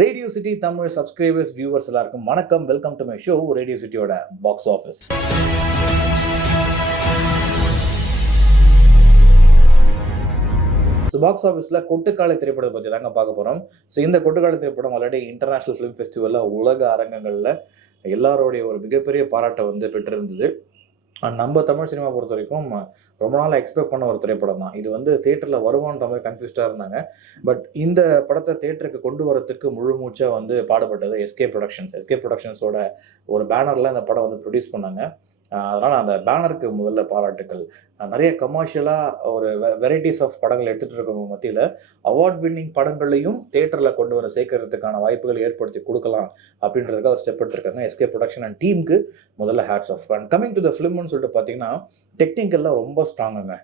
Radio city Tamil subscribers viewers எல்லாருக்கும் வணக்கம். Welcome to my show radio சிட்டியோட பாக்ஸ் ஆஃபீஸ். ஸோ பாக்ஸ் ஆஃபீஸில் கொட்டுக்காலை திரைப்படத்தை பற்றி தாங்க பார்க்க போகிறோம். ஸோ இந்த கொட்டுக்காலை திரைப்படம் ஆல்ரெடி இன்டர்நேஷ்னல் ஃபிலிம் ஃபெஸ்டிவலில் உலக அரங்கங்களில் எல்லாரோடைய ஒரு மிகப்பெரிய பாராட்டை வந்து பெற்றிருந்தது. நம்ம தமிழ் சினிமா பொறுத்த வரைக்கும் ரொம்ப நாள் எக்ஸ்பெக்ட் பண்ண ஒரு திரைப்படம் தான். இது வந்து தியேட்டரில் வருவான்ற மாதிரி கன்ஃபியூஸ்டாக இருந்தாங்க. பட் இந்த படத்தை தியேட்டருக்கு கொண்டு வரத்துக்கு முழு மூச்சாக வந்து பாடுபட்டது எஸ்கே ப்ரொடக்ஷன்ஸோட ஒரு பேனரில் இந்த படம் வந்து ப்ரொடியூஸ் பண்ணாங்க. அதனால் அந்த பேனருக்கு முதல்ல பாராட்டுக்கள். நிறைய கமர்ஷியலாக ஒரு வெரைட்டிஸ் ஆஃப் படங்கள் எடுத்துகிட்டு இருக்கவங்க மத்தியில் அவார்ட் வின்னிங் படங்களையும் தியேட்டரில் கொண்டு வர சேர்க்கறதுக்கான வாய்ப்புகள் ஏற்படுத்தி கொடுக்கலாம் அப்படின்றதுக்காக ஸ்டெப் எடுத்திருக்காங்க எஸ்கே ப்ரொடக்ஷன் அண்ட் டீமுக்கு முதல்ல hats off. And coming to the ஃபிலிம்னு சொல்லிட்டு பார்த்தீங்கன்னா டெக்னிக்கல்லாம் ரொம்ப ஸ்ட்ராங்குங்க.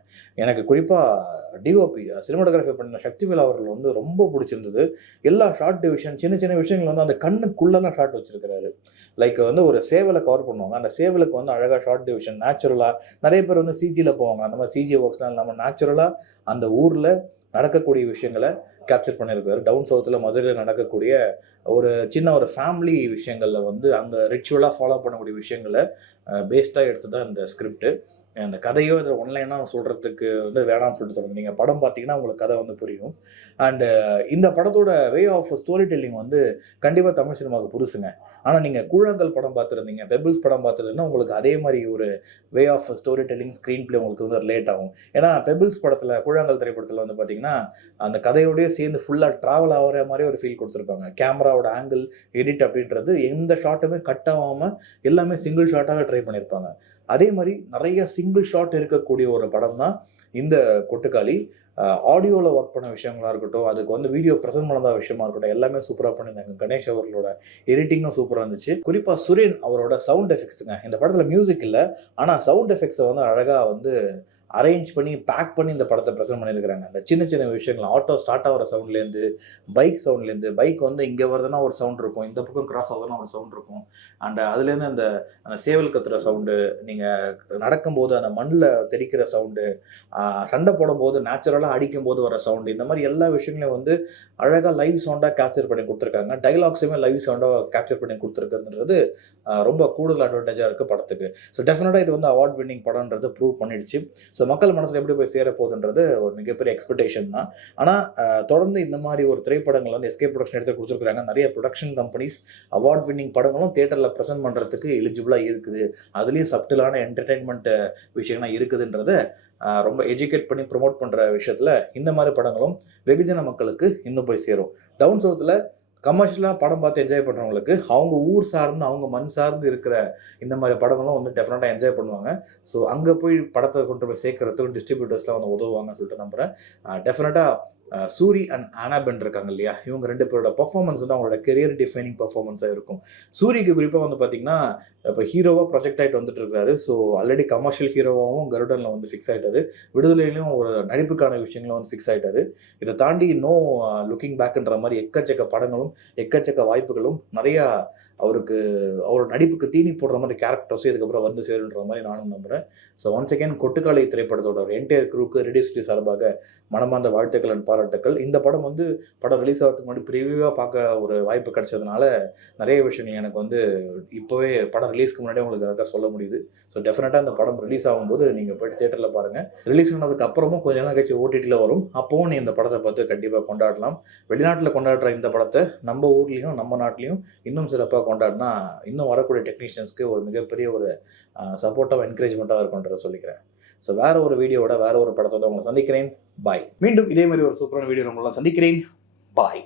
எனக்கு குறிப்பாக டிஓபி சினிமாட்டோகிராஃபி பண்ண சக்திவேல் அவர்கள் வந்து ரொம்ப பிடிச்சிருந்தது. எல்லா ஷார்ட் டிவிஷன் சின்ன சின்ன விஷயங்கள் வந்து அந்த கண்ணுக்குள்ளெல்லாம் ஷார்ட் வச்சிருக்கிறாரு. லைக் வந்து ஒரு சேவலை கவர் பண்ணுவாங்க, அந்த சேவலுக்கு வந்து அழகாக ஷார்ட் டிவிஷன் நேச்சுரலாக. நிறைய பேர் வந்து சிஜியில் போவாங்க, அந்த மாதிரி சிஜி ஒர்க்ஸ்லாம் இல்லாமல் நேச்சுரலாக அந்த ஊரில் நடக்கக்கூடிய விஷயங்களை கேப்சர் பண்ணியிருக்காரு. டவுன் சவுத்தில் மதுரையில் நடக்கக்கூடிய ஒரு சின்ன ஒரு ஃபேமிலி விஷயங்களில் வந்து அங்கே ரிச்சுவலாக ஃபாலோ பண்ணக்கூடிய விஷயங்களை பேஸ்டாக எடுத்து தான் இந்த ஸ்கிரிப்டு. அந்த கதையோ இதில் ஒன்லைனாக சொல்கிறதுக்கு வந்து வேணாம்னு சொல்லிட்டு சொல்லுங்கள். நீங்கள் படம் பார்த்தீங்கன்னா உங்களுக்கு கதை வந்து புரியும். அண்டு இந்த படத்தோட வே ஆஃப் ஸ்டோரி டெல்லிங் வந்து கண்டிப்பாக தமிழ் சினிமாவுக்கு புதுசுங்க. ஆனால் நீங்கள் கூழாங்கல் படம் பார்த்துருந்தீங்க, பெபிள்ஸ் படம் பார்த்துருந்தீங்கன்னா உங்களுக்கு அதே மாதிரி ஒரு way of story telling screenplay உங்களுக்கு வந்து ரிலேட் ஆகும். ஏன்னா பெபிள்ஸ் படத்தில், கூழாங்கல் திரைப்படத்தில் வந்து பார்த்தீங்கன்னா அந்த கதையோடய சேர்ந்து ஃபுல்லாக ட்ராவல் ஆகிற மாதிரி ஒரு ஃபீல் கொடுத்துருப்பாங்க. கேமராவோட ஆங்கிள், எடிட் அப்படின்றது எந்த ஷாட்டுமே கட் ஆகாமல் எல்லாமே சிங்கிள் ஷாட்டாக ட்ரை பண்ணியிருப்பாங்க. அதே மாதிரி நிறைய சிங்கிள் ஷாட் இருக்கக்கூடிய ஒரு படம் தான் இந்த கொட்டுக்காளி. ஆடியோவில் ஒர்க் பண்ண விஷயங்களாக இருக்கட்டும், அதுக்கு வந்து வீடியோ ப்ரெசென்ட் பண்ணதா விஷயமா இருக்கட்டும், எல்லாமே சூப்பராக பண்ணியிருந்தாங்க. கணேஷ் அவர்களோட எடிட்டிங்கும் சூப்பராக இருந்துச்சு. குறிப்பாக சுரேன் அவரோட சவுண்ட் எஃபெக்ட்ஸுங்க. இந்த படத்தில் மியூசிக் இல்லை, ஆனால் சவுண்ட் எஃபெக்ட்ஸை வந்து அழகாக வந்து அரேஞ்ச் பண்ணி பேக் பண்ணி இந்த படத்தை ப்ரெசென்ட் பண்ணியிருக்கிறாங்க. அந்த சின்ன சின்ன விஷயங்கள், ஆட்டோ ஸ்டார்ட் ஆகிற சவுண்ட்லேருந்து, பைக் சவுண்ட்லேருந்து, பைக் வந்து இங்கே வருதுன்னா ஒரு சவுண்ட் இருக்கும், இந்த பக்கம் கிராஸ் ஆகுதுன்னா ஒரு சவுண்ட் இருக்கும். அண்ட் அதுலேருந்து அந்த சேவல் கத்துற சவுண்டு, நீங்கள் நடக்கும்போது அந்த மண்ணில் தெளிக்கிற சவுண்டு, சண்டை போடும்போது நேச்சுரலாக அடிக்கும்போது வர சவுண்டு, இந்த மாதிரி எல்லா விஷயங்களையும் வந்து அழகாக லைவ் சவுண்டாக கேப்சர் பண்ணி கொடுத்துருக்காங்க. டைலாக்ஸுமே லைவ் சவுண்டாக கேப்சர் பண்ணி கொடுத்துருக்குன்றது ரொம்ப கூடுதல் அட்வான்டேஜாக இருக்குது படத்துக்கு. ஸோ டெஃபினட்டாக இது வந்து அவார்ட் வின்னிங் படம்ன்றது ப்ரூவ் பண்ணிடுச்சு. ஸோ மக்கள் மனசில் எப்படி போய் சேரப்போகுதுன்றது ஒரு மிகப்பெரிய எக்ஸ்பெக்டேஷன் தான். ஆனால் தொடர்ந்து இந்த மாதிரி ஒரு திரைப்படங்கள் வந்து எஸ்கே ப்ரொடக்ஷன் எடுத்து கொடுத்துருக்காங்க. நிறைய ப்ரொடக்ஷன் கம்பெனிஸ் அவார்ட் வின்னிங் படங்களும் தியேட்டரில் ப்ரெசென்ட் பண்ணுறதுக்கு எலிஜிபிளாக இருக்குது. அதுலேயும் சப்டிலான என்டர்டெயின்மெண்ட் விஷயம்லாம் இருக்குதுன்றத ரொம்ப எஜுகேட் பண்ணி ப்ரொமோட் பண்ணுற விஷயத்தில் இந்த மாதிரி படங்களும் வெகுஜன மக்களுக்கு இன்னும் போய் சேரும். டவுன் சவுத்தில் கமர்ஷியலாக படம் பார்த்து என்ஜாய் பண்ணுறவங்களுக்கு அவங்க ஊர் சார்ந்து, அவங்க மண் சார்ந்து இருக்கிற இந்த மாதிரி படங்களும் வந்து டெஃபினட்டாக என்ஜாய் பண்ணுவாங்க. ஸோ அங்கே போய் படத்தை கொண்டு போய் சேர்க்கறதுக்கு டிஸ்ட்ரிபியூட்டர்ஸ்லாம் வந்து உதவுவாங்கன்னு சொல்லிட்டு நம்புகிறேன். டெஃபினட்டாக சூரி அண்ட் ஆனாபென் இருக்காங்க இல்லையா, இவங்க ரெண்டு பேரோட பர்ஃபார்மன்ஸ் வந்து அவங்களோட கெரியர் டிஃபைனிங் பர்ஃபார்மன்ஸாக இருக்கும். சூரிக்கு குறிப்பாக வந்து பார்த்திங்கன்னா இப்போ ஹீரோவாக ப்ரொஜெக்ட் ஆகிட்டு வந்துட்டு இருக்காரு. ஸோ ஆல்ரெடி கமர்ஷியல் ஹீரோவாகவும் கருடனில் வந்து ஃபிக்ஸ் ஆகிட்டாரு. விடுதலையிலையும் ஒரு நடிப்புக்கான விஷயங்களும் வந்து ஃபிக்ஸ் ஆகிட்டாரு. இதை தாண்டி இன்னும் லுக்கிங் பேக்குன்ற மாதிரி எக்கச்சக்க படங்களும் எக்கச்சக்க வாய்ப்புகளும் நிறையா அவருக்கு, அவரோட நடிப்புக்கு தீனி போடுற மாதிரி கேரக்டர்ஸும் இதுக்கப்புறம் வந்து சேருன்ற மாதிரி நானும் நம்புகிறேன். ஸோ ஒன்ஸ் அகேன் கொட்டுக்காளி திரைப்படத்தோட ஒரு என்டையர் குரூக்கு ரேடியோ சிட்டி சார்பாக மனமார்ந்த வாழ்த்துக்கள் அண்ட் பாராட்டுக்கள். இந்த படம் வந்து படம் ரிலீஸ் ஆகிறதுக்கு முன்னாடி ப்ரிவியூவாக பார்க்க ஒரு வாய்ப்பு கிடைச்சதுனால நிறைய விஷயங்கள் எனக்கு வந்து இப்போவே படம் ரிலீஸ்க்கு முன்னாடி உங்களுக்கு அதாக சொல்ல முடியுது. ஸோ டெஃபினட்டாக இந்த படம் ரிலீஸ் ஆகும்போது நீங்கள் போய்ட்டு தியேட்டரில் பாருங்கள். ரிலீஸ் ஆனதுக்கு அப்புறமும் கொஞ்சம் நாள் கழிச்சு ஓடிடியில் வரும். அப்போவும் நீ இந்த படத்தை பார்த்து கண்டிப்பாக கொண்டாடலாம். வெளிநாட்டில் கொண்டாடுற இந்த படத்தை நம்ம ஊர்லேயும் நம்ம நாட்டிலையும் இன்னும் சிறப்பாக கொண்டாடினா இன்னும் வரக்கூடிய டெக்னீஷியன்ஸ்க்கு ஒரு மிகப்பெரிய ஒரு சப்போர்ட்டாக என்கரேஜ்மெண்ட்டாக இருக்குன்றதை சொல்லிக்கிறேன். ஸோ வேற ஒரு வீடியோட வேற ஒரு படத்தோட உங்களை சந்திக்கிறேன். பாய். மீண்டும் இதே மாதிரி ஒரு சூப்பரான வீடியோ உங்களெல்லாம் சந்திக்கிறேன். பாய்.